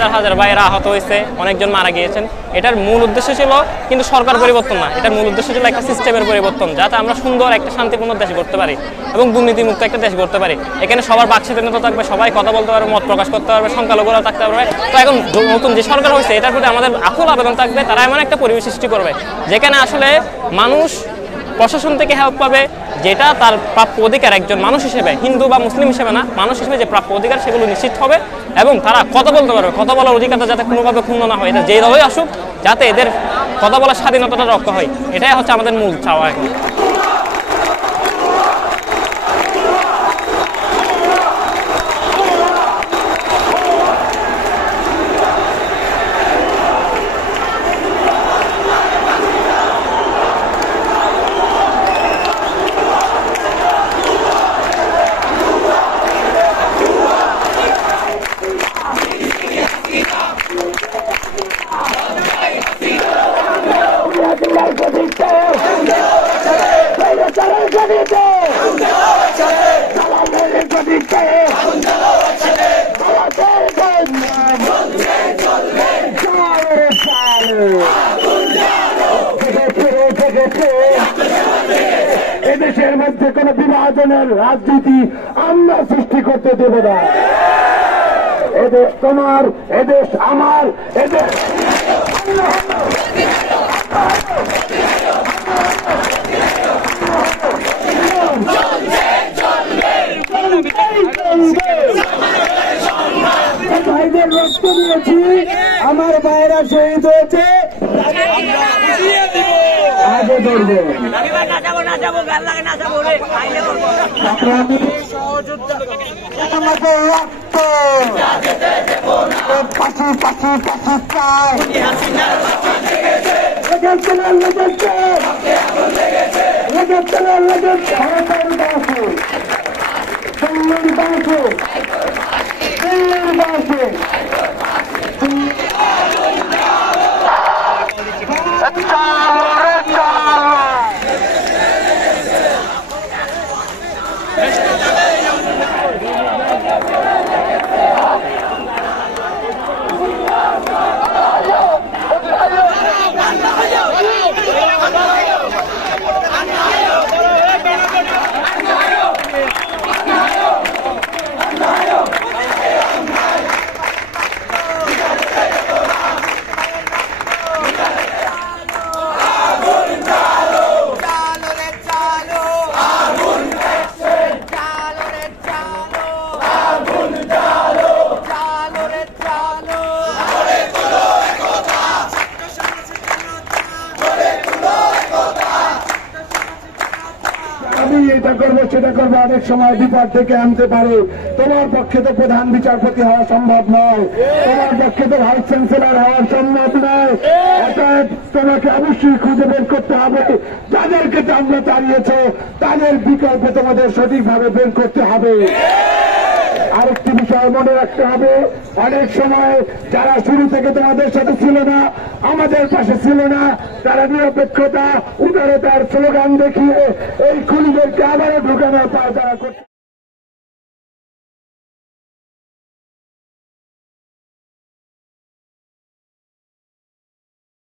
হাজার হাজার ভাইয়েরা আহত হয়েছে, অনেকজন মারা গিয়েছেন। এটার মূল উদ্দেশ্য ছিল কিন্তু সরকার পরিবর্তন না, এটার মূল উদ্দেশ্য ছিল একটা সিস্টেমের পরিবর্তন, যাতে আমরা সুন্দর একটা শান্তিপূর্ণ দেশ গড়তে পারি এবং দুর্নীতিমুক্ত একটা দেশ গড়তে পারি। এখানে সবার বাকস্বাধীনতা থাকবে, সবাই কথা বলতে পারবে, মত প্রকাশ করতে পারবে, সংখ্যালঘুরা থাকতে পারবে। তো এখন নতুন যে সরকার হয়েছে এটার প্রতি আমাদের আকুল আবেদন থাকবে, তারা এমন একটা পরিবেশ সৃষ্টি করবে যেখানে আসলে মানুষ প্রশাসন থেকে হেল্প পাবে, যেটা তার প্রাপ্য অধিকার একজন মানুষ হিসেবে, হিন্দু বা মুসলিম হিসেবে না, মানুষ হিসেবে যে প্রাপ্য অধিকার সেগুলো নিশ্চিত হবে এবং তারা কথা বলতে পারবে। কথা বলার অধিকারটা যাতে কোনোভাবে ক্ষুণ্ণ না হয়, এটা যে দলই আসুক যাতে এদের কথা বলার স্বাধীনতাটা রক্ষা হয়, এটাই হচ্ছে আমাদের মূল চাওয়া এখন। এদেশের মধ্যে কোন বিভাজনের রাজনীতি আমরা সৃষ্টি করতে দেব না। এদেশ তোমার, এদেশ আমার, এদেশ ভাইদের রক্ত দিয়েছি, আমার ভাইরা শহীদ হয়েছে, আগে ধরবো আমাদের রক্ত পাশে পাশে পাশে চাই এটা করবো সেটা করবো, অনেক সময় বিপদ থেকে আনতে পারে। তোমার পক্ষে তো প্রধান বিচারপতি হওয়া সম্ভব নয়, তোমার পক্ষে তো ভাইস চ্যান্সেলর হওয়া সম্ভব নয়। অতএব তোমাকে অবশ্যই খুঁজে বের করতে হবে যাদেরকে তোমরা চালিয়েছ, তাদের বিকল্প তোমাদের সঠিকভাবে বের করতে হবে। আরেকটি বিষয় মনে রাখতে হবে, অনেক সময় যারা শুরু থেকে তোমাদের সাথে ছিল না, আমাদের পাশে ছিল না, তারা নিরপেক্ষতা উদারতার স্লোগান দেখিয়ে এই খুনিদেরকে আবারও ঢুকানোর পায় তারা করছে।